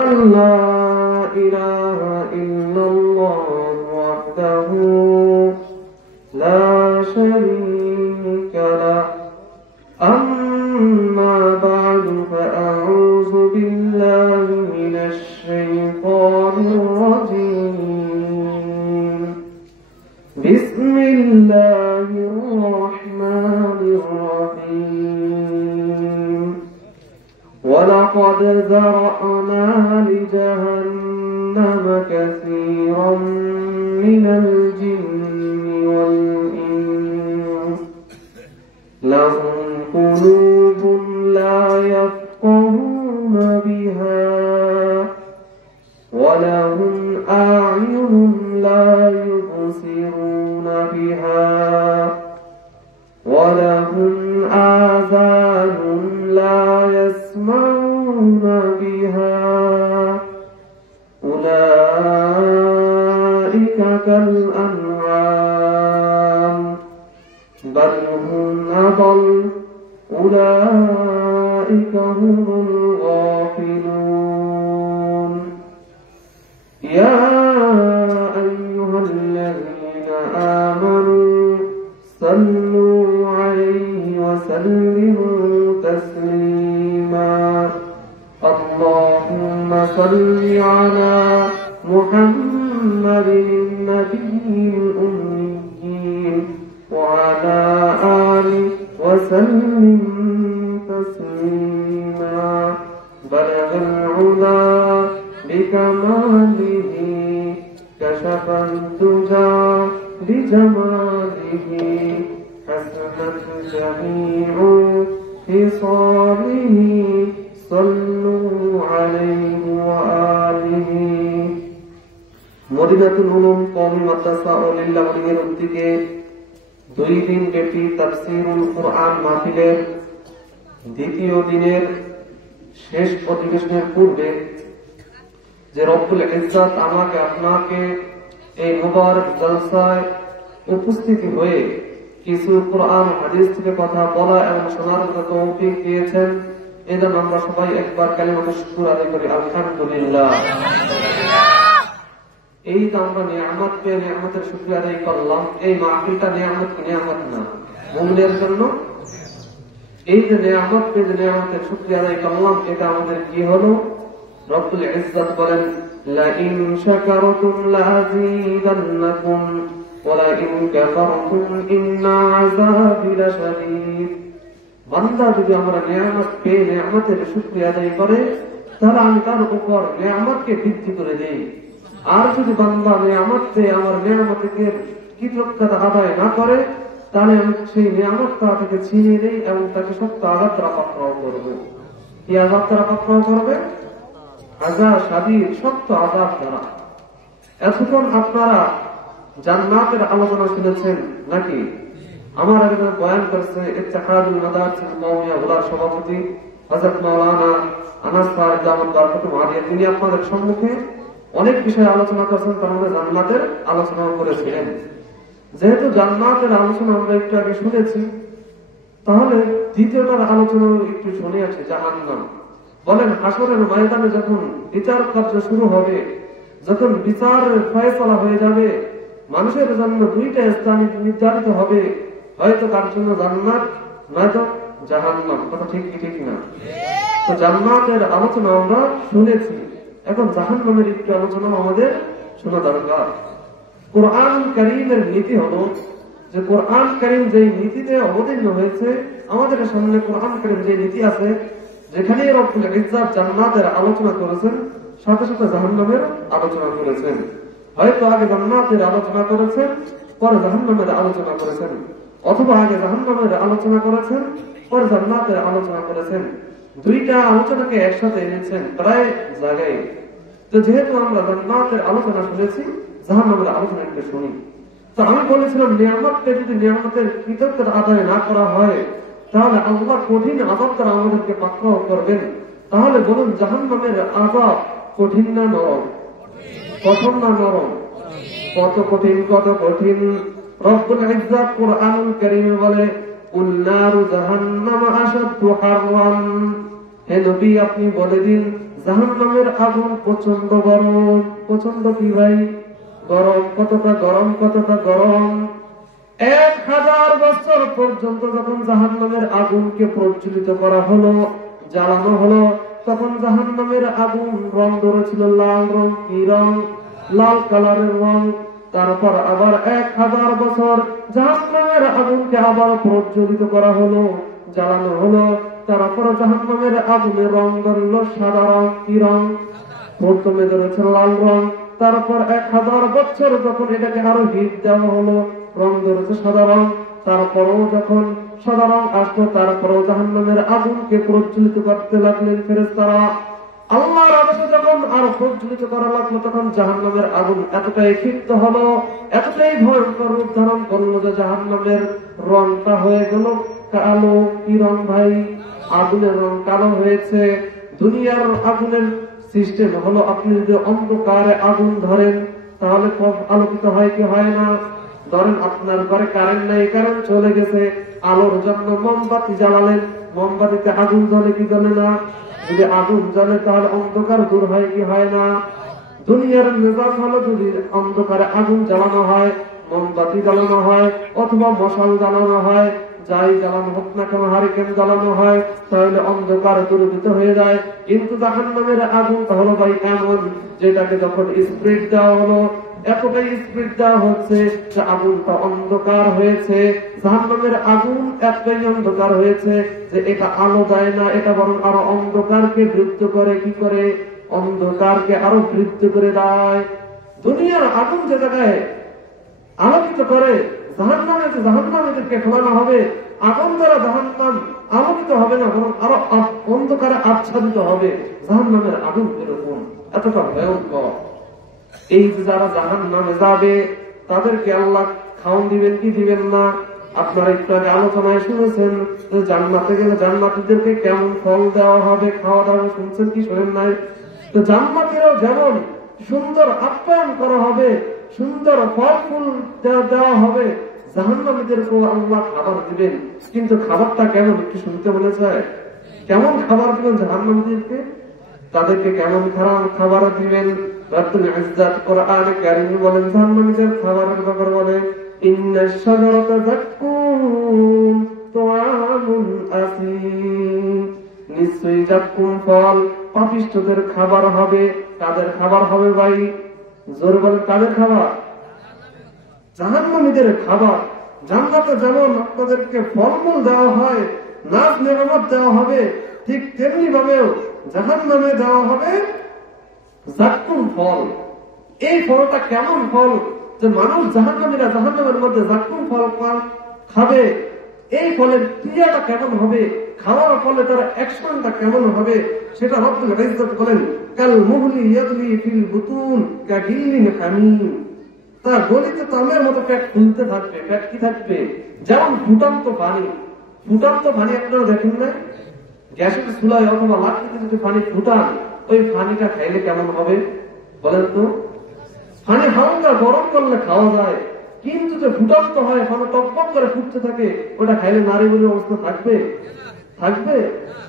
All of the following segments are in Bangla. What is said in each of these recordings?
لا إله إلا الله وحده لا شريك له أما بعد فأعوذ بالله من الشيطان الرجيم بسم الله الرحمن الرحيم ولقد ذرأنا لجهنم كثيرا من الجن والإنس لهم قلوب لا يفقهون بها ولهم أعين لا يبصرون بها ولهم آذان لا يسمعون بها أولئك كالأنعام بل هم أضل أولئك هم الغافلون يا أيها الذين آمنوا صلوا عليه وسلموا تسليما اللهم صل على محمد النبي الأمي وعلى آله وسلم تسليما بلغ العلا بكماله كشف الدجى بجماله حسنت جميع خصاله صلوا عليه وآله মদিনাতুল উলুম কওমি মাদ্রাসা ও লিল্লাহ মদিনার উদ্যোগে 2 দিন ব্যাপী তাফসীরুল কুরআন মাহফিলের দ্বিতীয় দিনের শেষ অধিবেশনের পূর্বে যে রব্বুল ইজ্জত আমাকে আপনাকে এই মুবারক জলসায় উপস্থিতি হয়ে কিছু কোরআন হাদিস থেকে কথা বলা এবং শোনার তৌফিক দিয়েছেন এজন্য আমরা সবাই একবার কালিমাত শুকর আদায় করি আলহামদুলিল্লাহ। এই তো আমরা নিয়ামত পেয়ে নিয়ামতের শুকরিয়া আদায় করলাম। এই মাহফিলটা নিয়ামত কি নিয়ামত না মুমিনের জন্য? এই যে নিয়ামত পেয়ে যে নিয়ামতের শুকরিয়া আদায় করলাম এটা আমাদের কি হলো? রব্বুল ইজ্জত বলেন লাইন শাকারতুম লাযীদান্নাকুম ওয়া লাইন কাফারতুম ইন্না আযাবি লাশাদীদ। বান্দা যদি আমরা নিয়ামত পেয়ে নিয়ামতের শুকরিয়া আদায় করে তাহলে আমি তার উপর নিয়ামতকে বৃদ্ধি করে দেই। আর যদি বান্দা নিয়ামত পেয়ে আমার নিয়ামতকে কৃতজ্ঞতা আদায় না করে তাহলে আমি সেই নিয়ামতটা থেকে ছিনিয়ে দেই এবং তাকে শক্ত আঘাত দ্বারা পাকড়াও করবো। কি আঘাত দ্বারা পাকড়াও করবে? আযাব শাদীদ, শক্ত আযাব দ্বারা। এতক্ষণ আপনারা জান্নাতের আলোচনা শুনেছেন নাকি? আমার একজন বয়ান করছে ইত্তেহাদুল মাদারিসুল কওমিয়া ওলার সভাপতি হযরত মাওলানা আনাস সাহেব জামান বরকত মাদিয়া, তিনি আপনাদের সম্মুখে অনেক বিষয়ে আলোচনা করেছেন, তার মধ্যে জান্নাতের আলোচনা করেছিলেন। যেহেতু জান্নাতের আলোচনা আমরা একটু আগে শুনেছি, তাহলে দ্বিতীয়টার আলোচনা একটু শুনে আসি। জাহান্নাম বলেন হাসরের ময়দানে যখন বিচার কার্য শুরু হবে, যখন বিচার ফয়সালা হয়ে যাবে, মানুষের জন্য 2টা স্থান নির্ধারিত হবে, হয়তো তার জন্য জান্নাত নয়তো জাহান্নাম। কথা ঠিক কি ঠিক না? তো জান্নাতের আলোচনা আমরা শুনেছি, এখন জাহান্নামের একটু আলোচনা আমাদের শোনা দরকার। কোরআন কারীমের নীতি হলো যে কোরআন কারীম যে নীতিতে অবতীর্ণ হয়েছে, আমাদের সামনে কোরআন কারীম যে নীতি আছে, যেখানে রব্বুল ইজ্জত জান্নাতের আলোচনা করেছেন সাথে সাথে জাহান্নামের আলোচনা করেছেন। হয়তো আগে জান্নাতের আলোচনা করেছেন, পরে জাহান্নামের আলোচনা করেছেন, অথবা আগে জাহান্নামের আলোচনা করেছেন, পরে জান্নাতের আলোচনা করেছেন। 2টা আলোচনাকে একসাথে এনেছেন প্রায় জায়গায়। তো যেহেতু আমরা জান্নাতের আলোচনা শুনেছি, জাহান্নামের আলোচনা একটু শুনি। তো আমি বলেছিলাম নিয়ামতকে যদি নিয়ামতের কৃতজ্ঞতা আদায় না করা হয় তাহলে আল্লাহ কঠিন আযাব দ্বারা আমাদেরকে পাকড়াও করবেন। তাহলে বলুন জাহান্নামের আযাব কঠিন না নরম? কঠোর না নরম? কত কঠিন, কত কঠিন। রব্বুল ইজ্জত কুরআনুল কারীমে বলে কুল নারু জাহান্নাম আশাদ্দু হাররান। হে নবী আপনি বলে দিন জাহান্নামের আগুন প্রচন্ড গরম। প্রচন্ড কি ভাই? গরম। কতটা গরম? কতটা গরম? 1000 বছর পর্যন্ত যখন জাহান্নামের আগুনকে প্রজ্বলিত করা হলো, জ্বালানো হলো, তখন জাহান্নামের আগুন রং ধরেছিল লাল রং। কি রং? লাল কালারের রং। তারপর আবার 1000 বছর জাহান্নামের আগুনকে আবার প্রজ্বলিত করা হলো, জ্বালানো হলো। তারপর জাহান্নামের আগুনের রং ধরল সাদা রং। কি রং? প্রথমে ধরেছে লাল রং, তারপর 1000 বছর যখন এটাকে আরো হিট দেওয়া হলো, রং ধরেছে সাদা রং। তারপরও যখন সাদা রং আসলো, তারপরও জাহান্নামের আগুনকে প্রজ্বলিত করতে লাগলেন ফেরেশতারা। আল্লাহর আদেশে যখন আরো প্রজ্বলিত করা লাগলো, তখন জাহান্নামের আগুন এতটাই ক্ষিপ্ত হলো, এতটাই ভয়ঙ্কর রূপ ধারণ করলো যে জাহান্নামের রংটা হয়ে গেল কালো। কি রং ভাই? আগুনের রং কালো হয়েছে। দুনিয়ার আগুনের সিস্টেম হলো, আপনি যদি অন্ধকারে আগুন ধরেন তাহলে খুব আলোকিত হয় কি হয় না? ধরেন আপনার ঘরে কারেন্ট নাই, কারেন্ট চলে গেছে, আলোর জন্য মোমবাতি জ্বালালেন, মোমবাতিতে আগুন জ্বলে কি জ্বলে না? যদি আগুন জ্বলে তাহলে অন্ধকার দূর হয় কি হয় না? দুনিয়ার নিজাম হলো, যদি অন্ধকারে আগুন জ্বালানো হয়, মোমবাতি জ্বালানো হয় অথবা মশাল জ্বালানো হয়, যাই জ্বালানো হোক না কেন, হারিকেন জ্বালানো হয়, তাহলে অন্ধকার দূরীভূত হয়ে যায়। কিন্তু জাহান্নামের আগুনটা হলো ভাই এমন, যেটাকে যখন স্পিড দেওয়া হলো, এতটাই স্পিড দেওয়া হচ্ছে যে আগুনটা অন্ধকার হয়েছে। জাহান্নামের আগুন এতটাই অন্ধকার হয়েছে যে এটা আলো দেয় না, এটা বরং আরো অন্ধকারকে বৃদ্ধি করে। কি করে? অন্ধকারকে আরো বৃদ্ধি করে দেয়। দুনিয়ার আগুন যে জায়গায় আলোকিত করে, জাহান্নামীদেরকে খোলানো হবে, আগুন দ্বারা জাহান্নাম আলোকিত হবে না, বরং আরো অন্ধকারে আচ্ছাদিত হবে। জাহান্নামের আগুন এরকম এতটা ভয়ঙ্কর। এই যে যারা জাহান্নামে যাবে তাদেরকে আল্লাহ খাওয়ান দিবেন কি দিবেন না? আপনারা একটু আগে আলোচনায় শুনেছেন যে জান্নাতে গেলে জান্নাতীদেরকে কেমন ফল দেওয়া হবে, খাওয়া দাওয়া শুনছেন কি শোনেন নাই? তো জান্নাতীরাও যেমন সুন্দর আপ্যায়ন করা হবে, সুন্দর ফল ফুল দেওয়া হবে, জাহান্নামীদেরকেও আল্লাহ খাবার দিবেন। কিন্তু খাবারটা কেমন একটু শুনতে মনে চায়? কেমন খাবার দিবেন জাহান্নামীদেরকে? তাদেরকে কেমন খাবার দিবেন? রব্বুল ইজ্জত কোরআনে কারীমে বলেন, জাহান্নামীদের খাবারের ব্যাপারে বলে, ইন্নাশ শাজারাতা যাক্কুম তুআমুন আসীম, নিশ্চয়ই যাক্কুম ফল পাপিষ্ঠদের খাবার হবে। কাদের খাবার হবে ভাই? জোরে বলেন, কাদের খাবার? জাহান্নামীদের খাবার। জান্নাতে যেমন আপনাদেরকে ফলমূল দেওয়া হয়, নাজ নেয়ামত দেওয়া হবে, ঠিক তেমনি ভাবেও জাহান্নামে দেওয়া হবে যাক্কুম ফল। এই ফলটা কেমন ফল যে মানুষ জাহান্নামীরা জাহান্নামের মধ্যে যাক্কুম ফল খাবে? এই ফলের ক্রিয়াটা কেমন হবে, খাওয়ার ফলে তার অ্যাকশনটা কেমন হবে, সেটা রব্বুল ইজ্জত বলেন, কাল মুহলি ইয়াদলি ফিল বুতুন কাগিলিন হামিম। তার গলিতে তামের মতো পেট ফুলতে থাকবে। পেট কি থাকবে? যেমন ফুটান্ত পানি। ফুটান্ত পানি আপনারা দেখেন না? গ্যাসের চুলায় অথবা লাঠিতে যদি পানি ফুটান, ওই পানিটা খাইলে কেমন হবে বলেন তো? পানি হালকা গরম করলে খাওয়া যায়, কিন্তু যে ফুটান্ত হয়, পানি টকবক করে ফুটতে থাকে, ওটা খাইলে নারী বলে অবস্থা থাকবে? থাকবে?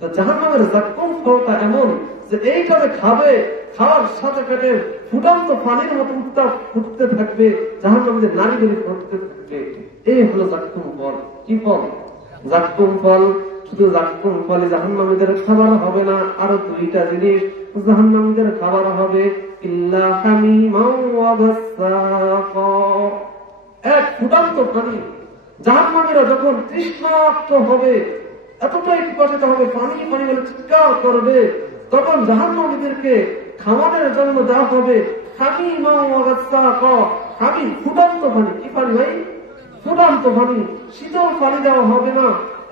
তো জাহান্নামের যাক্কুম ফলটা এমন যে এইটাকে খাবে, খাওয়ার সাথে পেটে ফুটান্ত পানির মতো উত্তাপ ফুটতে থাকবে, জাহান্নামীদের নারী বলে ফুটতে থাকবে। এই হলো যাক্কুম ফল। কি ফল? যাক্কুম ফল। শুধু যাক্কুম ফলে জাহান্নামীদের খাবার হবে না, আরো দুইটা জিনিস জাহান্নামীদের খাবার হবে, ইল্লা হামিমান ওয়া গাসসাকা। এক ফুটান্ত পানি। জাহান্নামীরা যখন তৃষ্ণার্ত হবে, এতটাই পিপাসিত হবে, পানি পানি বলে চিৎকার করবে, তখন জাহান্নামীদেরকে খাবারের জন্য দেওয়া হবে হামিমান ওয়া গাসসাকা। হামিম ফুটান্ত পানি। কি পানি ভাই? ফুটান্ত পানি। শীতল পানি দেওয়া হবে না,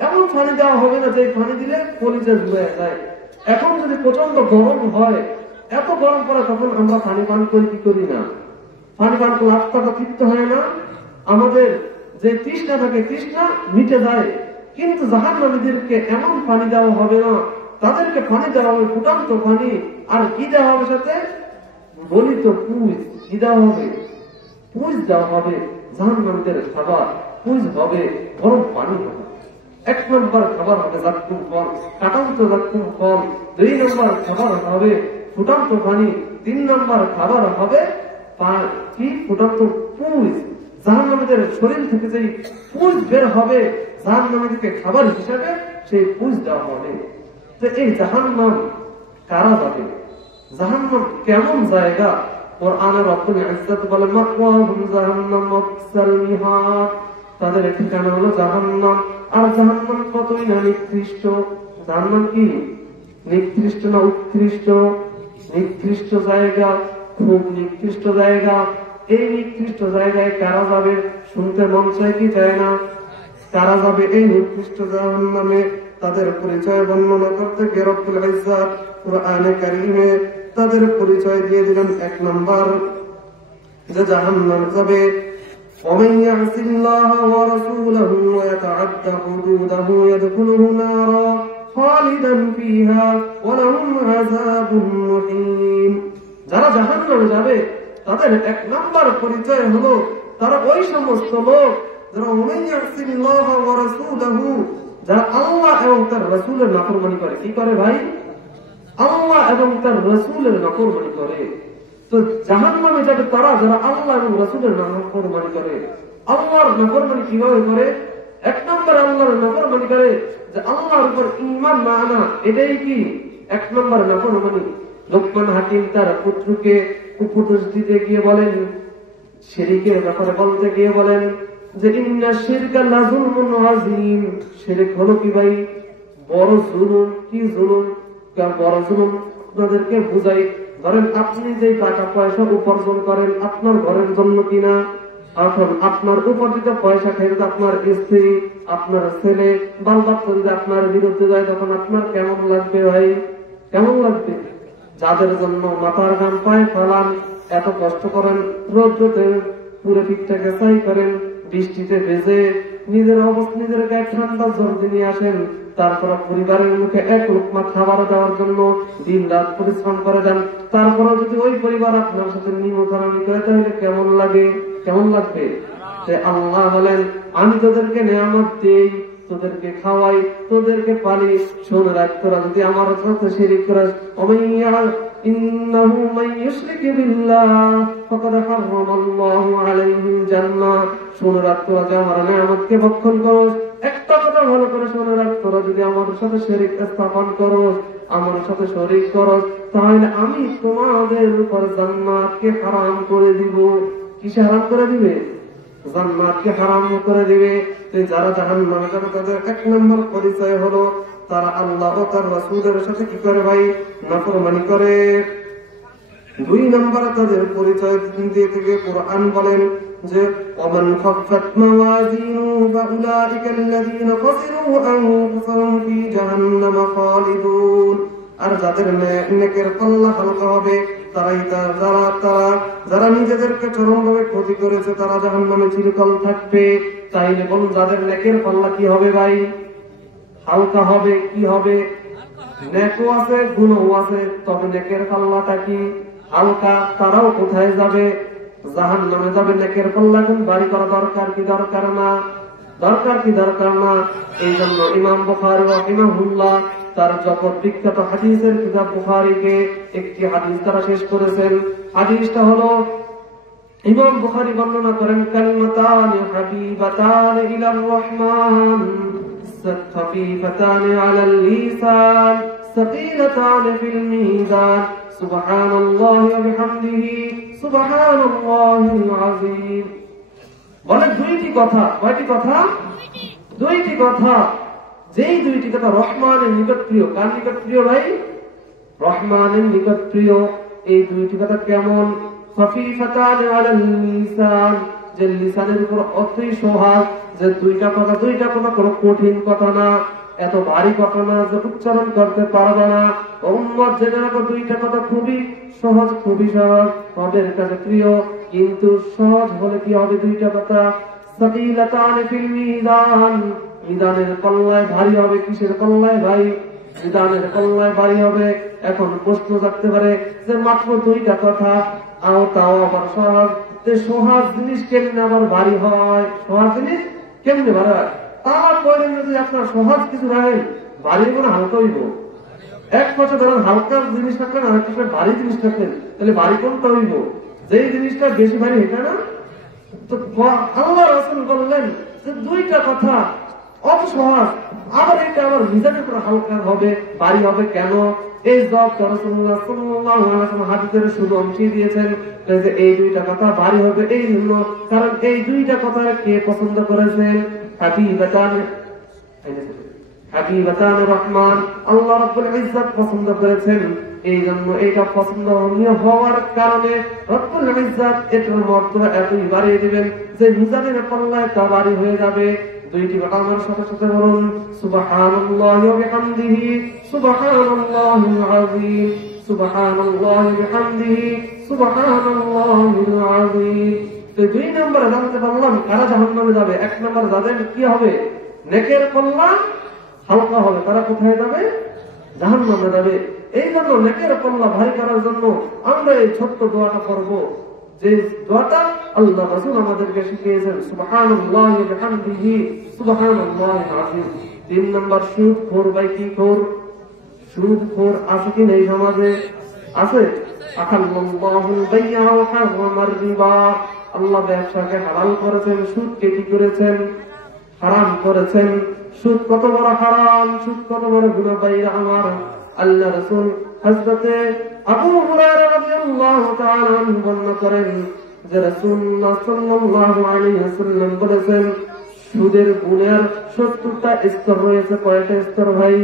এমন পানি দেওয়া হবে না যে পানি দিলে কলিজা জুড়ে যায়। এখন যদি প্রচন্ড গরম হয়, এত গরম পড়ে, তখন আমরা পানি পান করি কি করি না? পানি পান করলে আত্মাটা তৃপ্ত হয় না? আমাদের যে তৃষ্ণা থাকে, তৃষ্ণা মিটে যায়। কিন্তু জাহান্নামীদেরকে এমন পানি দেওয়া হবে না, তাদেরকে পানি দেওয়া হবে ফুটান্ত পানি। আর কি দেওয়া হবে সাথে? বলিত পুঁজ। কি দেওয়া হবে? পুঁজ দেওয়া হবে। জাহান্নামীদের খাবার পুঁজ হবে, গরম পানি হবে। এক নম্বর খাবার হবে জাক্কুম ফল, কাটান্ত জাক্কুম ফল। 2 নম্বর খাবার হবে ফুটান্ত পানি। 3 নম্বর খাবার হবে কি ফুটান্ত পুঁজ। জাহান্নামীদের শরীর থেকে যেই পুঁজ বের হবে জাহান্নামীদেরকে খাবার হিসাবে সেই পুঁজ দেওয়া হবে। তো এই জাহান্নাম কারা যাবে? জাহান্নাম কেমন জায়গা? কোরআনের রব্বুল ইজ্জত বলেন মাওয়াহুম জাহান্নাম ওয়া বিসাল মিহাদ, তাদের ঠিকানা হলো জাহান্নাম। আর জাহান্নাম কতই না নিকৃষ্ট। জাহান্নাম কি নিকৃষ্ট না উৎকৃষ্ট? নিকৃষ্ট জায়গা, খুব নিকৃষ্ট জায়গা। এই নিকৃষ্ট জায়গায় কারা যাবে শুনতে মন চায় কি চায় না? কারা যাবে এই নিকৃষ্ট জাহান্নামে? তাদের পরিচয় বর্ণনা করতে গিয়ে রব্বুল ইজ্জত কুরআনে কারীমে তাদের পরিচয় দিয়ে দিলেন। 1 নম্বর যে জাহান্নাম যাবে ومن يعص الله ورسوله ويتعد حدوده يدخله نارا خالدا فيها ولهم عذاب مهين। যারা জাহান্নামে যাবে তাদের 1 নম্বর পরিচয় হলো তারা ওই সমস্ত লোক যারা ومن يعص الله ورسوله, যারা আল্লাহ এবং তার রাসূলের নাফরমানি করে। কি করে ভাই? আল্লাহ এবং তার রাসূলের নাফরমানি করে। তো জাহান্নামে যাবে তারা যারা আল্লাহ এবং রাসূলের নাফরমানি করে। আল্লাহর নাফরমানি কিভাবে করে? 1 নম্বর আল্লাহর নাফরমানি করে যে আল্লাহর উপর ঈমান না আনা, এটাই কি 1 নম্বর নাফরমানি। লোকমান হাকিম তার পুত্রকে উপদেশ দিতে গিয়ে বলেন, শিরকের ব্যাপারে বলতে গিয়ে বলেন যে ইন্না শিরকা লাযুলমুন আযীম। শিরক হলো কি ভাই? বড় জুলুম। কি জুলুম? বড় জুলুম আপনাদেরকে বুঝাই। ধরেন আপনি যে টাকা পয়সা উপার্জন করেন আপনার ঘরের জন্য কিনা, এখন আপনার উপার্জিত পয়সা খেয়ে আপনার স্ত্রী, আপনার ছেলে, বাল বাচ্চা যদি আপনার বিরুদ্ধে যায় তখন আপনার কেমন লাগবে ভাই? কেমন লাগবে? যাদের জন্য মাথার ঘাম পায়ে ফেলান, এত কষ্ট করেন, রোদ্রতে পুরো পিঠটাকে ছাই করেন, বৃষ্টিতে ভেজে নিজের অবস্থা নিজের গায়ে ঠান্ডা জর্দি নিয়ে আসেন, তারপর পরিবারের মুখে 1 লোকমা খাবার দেওয়ার জন্য দিন রাত পরিশ্রম করে দেন, তারপরে যদি ওই পরিবার আপনার সাথে নিমখারামি করে তাহলে কেমন লাগে? কেমন লাগবে? যে আল্লাহ বলেন আমি তোদেরকে নিয়ামত দেই, তোদেরকে খাওয়াই, তোদেরকে পালি, শোন রাখ তোরা যদি আমার সাথে শিরিক করিস ইন্নাহু মান ইউশরিক বিল্লাহ ফাকাদ হারামাল্লাহু আলাইহিল জান্নাহ। শোন রাখ তোরা যে আমার নিয়ামতকে ভক্ষণ করস, একটা কথা ভালো করে শোন রাখ, তোরা যদি আমার সাথে শিরিক স্থাপন করস, আমার সাথে শরীক করস, তাহলে আমি তোমাদের উপর জান্নাতকে হারাম করে দিব। কিসে হারাম করে দিবে? জান্নাতকে হারাম করে দিবে। যারা জাহান্নামে যাবে তাদের 1 নম্বর পরিচয় হলো তারা আল্লাহ ও তার রাসূলের সাথে কি করে ভাই? নাফরমানি করে। 2 নম্বর তাদের পরিচয় দিয়ে থেকে কোরআন বলেন যে ওমান খাফফাত মাওয়াজিনুহু ফাউলাইকা আল্লাযীনা খাসিরু আনফুসাহুম ফি জাহান্নাম খালিদুন। আর যাদের নেকের পাল্লা হালকা হবে তারাই যারা নিজেদেরকে চরমভাবে ক্ষতি করেছে তারা জাহান্নামে চিরকাল থাকবে। তাইলে বলুন যাদের নেকের পাল্লা কি হবে ভাই? হালকা হবে। কি হবে? নেকও আছে গুণও আছে, তবে নেকের পাল্লাটা কি হালকা। তারাও কোথায় যাবে? জাহান্নামে যাবে। নেকের পাল্লা কোন বাড়ি করা দরকার কি দরকার না? দরকার কি দরকার না? এই জন্য ইমাম বুখারী রাহিমাহুল্লাহ তার জগৎ বিখ্যাত হাদিসের কিতাব বুখারীকে একটি হাদিস দ্বারা শেষ করেছেন। হাদিসটা হলো ইমাম বুখারী বর্ণনা করেন কালিমাতানি হাবিবাতানি ইলার রহমান খাফীফাতানি আলাল লিসান সাকিলাতানি ফিল মিজান সুবহানাল্লাহি ওয়া বিহামদিহি সুবহানাল্লাহিল আযীম। বলে 2টি কথা। কয়টি কথা? 2টি কথা। যেই 2টি কথা রহমানের নিকট প্রিয়। কার নিকট প্রিয় ভাই? রহমানের নিকট প্রিয়। এই 2টি কথা কেমন? খাফীফাতান আলাল লিসান, যে লিসানের উপর অতি সহজ। যে 2টা কথা কোনো কঠিন কথা না, এত ভারী কথা না যে উচ্চারণ করতে পারবে না। উম্মত জেনে রাখো 2টা কথা খুবই সহজ, খুবই সহজ, রবের কাছে প্রিয়। কিন্তু সহজ হলে কি হবে? 2টা কথা সাকিলাতান ফিল মিজান, মিজানের পাল্লায় ভারী হবে। কিসের পাল্লায় ভাই? মিজানের পাল্লায় ভারী হবে। এখন প্রশ্ন থাকতে পারে যে মাত্র 2টা কথা, তাও আবার সহজ। সহজ জিনিস কেমনে আবার ভারী হয়? সহজ জিনিস কেমনে ভারী হয়? তারপরে যদি আপনার সহজ কিছু রাখেন, বাড়ি কোনো হালকা হইব। এক পাশে ধরেন হালকা জিনিস রাখলেন, আর এক পাশে ভারী জিনিস রাখলেন, তাহলে বাড়ি কোনটা হইব? যেই জিনিসটা বেশি ভারী এটা না। তো আল্লাহ রাসূল বললেন যে দুইটা কথা অত সহজ, আবার এটা আবার মিজানের উপর হালকা হবে, ভারী হবে কেন? এই জবাব রাসূলুল্লাহ সাল্লাল্লাহু আলাইহি ওয়াসাল্লাম হাদিসের শুরু অংশে দিয়েছেন যে এই দুইটা কথা ভারী হবে এই জন্য, কারণ এই দুইটা কথা কে পছন্দ করেছেন? হাবিবাতান রহমান, আল্লাহ রাব্বুল ইজ্জত পছন্দ করেছেন। এই জন্য এটা পছন্দনীয় হওয়ার কারণে রব্বুল ইজ্জত এটার মর্যাদা এতই বাড়িয়ে দিবেন যে মিজানের পাল্লায় তা ভারী হয়ে যাবে। দুইটি কথা আমার সাথে সাথে বলুন, সুবহানাল্লাহি ওয়া বিহামদিহি সুবহানাল্লাহিল আযীম, সুবহানাল্লাহি ওয়া বিহামদিহি সুবহানাল্লাহিল আযীম। তো দুই নম্বরে জানতে পারলাম কারা জাহান্নামে যাবে। এক নম্বর যাদের কি হবে? নেকের পাল্লা হালকা হবে, তারা কোথায় যাবে? জাহান্নামে যাবে। এই জন্য নেকের পাল্লা ভারী করার জন্য আমরা এই ছোট্ট দোয়াটা করব, যে দোয়াটা আল্লাহ রাসূল আমাদেরকে শিখিয়েছেন, সুবহানাল্লাহি ওয়া বিহামদিহি সুবহানাল্লাহিল আযীম। 3 নম্বর, সুদখোর ভাই কি খোর? সুদখোর আছে কি নেই সমাজে? আছে। আকাল্লাহুল বাই'a ওয়া হারামার রিবা, আল্লাহ ব্যবসাকে হালাল করেছেন, সুদকে কি করেছেন? হারাম করেছেন। সুদ কত বড় হারাম, সুদ কত বড় গুনাহ ভাইরা আমার। আল্লাহ রাসূল হযরতে আবু হুরায়রা রাদিয়াল্লাহু তাআলা আনহু বর্ণনা করেন যে রাসূলুল্লাহ সাল্লাল্লাহু আলাইহি ওয়াসাল্লাম বলেছেন, সুদের গুণের 70টা স্তর রয়েছে। কয়টা স্তর ভাই?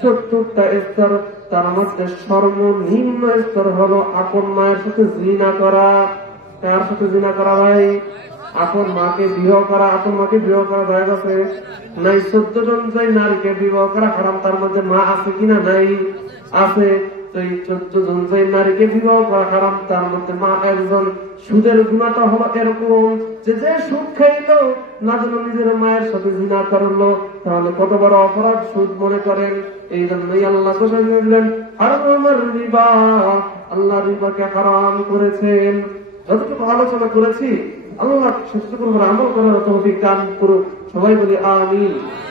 70টা স্তর। তার মধ্যে সর্বনিম্ন স্তর হলো আপন মায়ের সাথে জিনা করা। কার সাথে জিনা করা ভাই? আপন মাকে বিবাহ করা। আপন মাকে বিবাহ করা জায়েজ আছে? নাই। 14 জন যে নারীকে বিবাহ করা হারাম, তার মধ্যে মা আছে কিনা? নাই, আছে। তো এই 14 জন যে নারীকে বিবাহ করা হারাম, তার মধ্যে মা একজন। সুদের গুনাহটা হলো এরকম যে যে সুদ খাইলো না যেন নিজের মায়ের সাথে জিনা করলো, তাহলে কত বড় অপরাধ সুদ মনে করেন। এই জন্যই আল্লাহ ঘোষণা দিলেন হারামার রিবা, আল্লাহ রিবাকে হারাম করেছেন। যতটুকু আলোচনা করেছি আল্লাহ সুস্থ করে আমল করার তৌফিক দান করুন। সবাই বলি আমিন।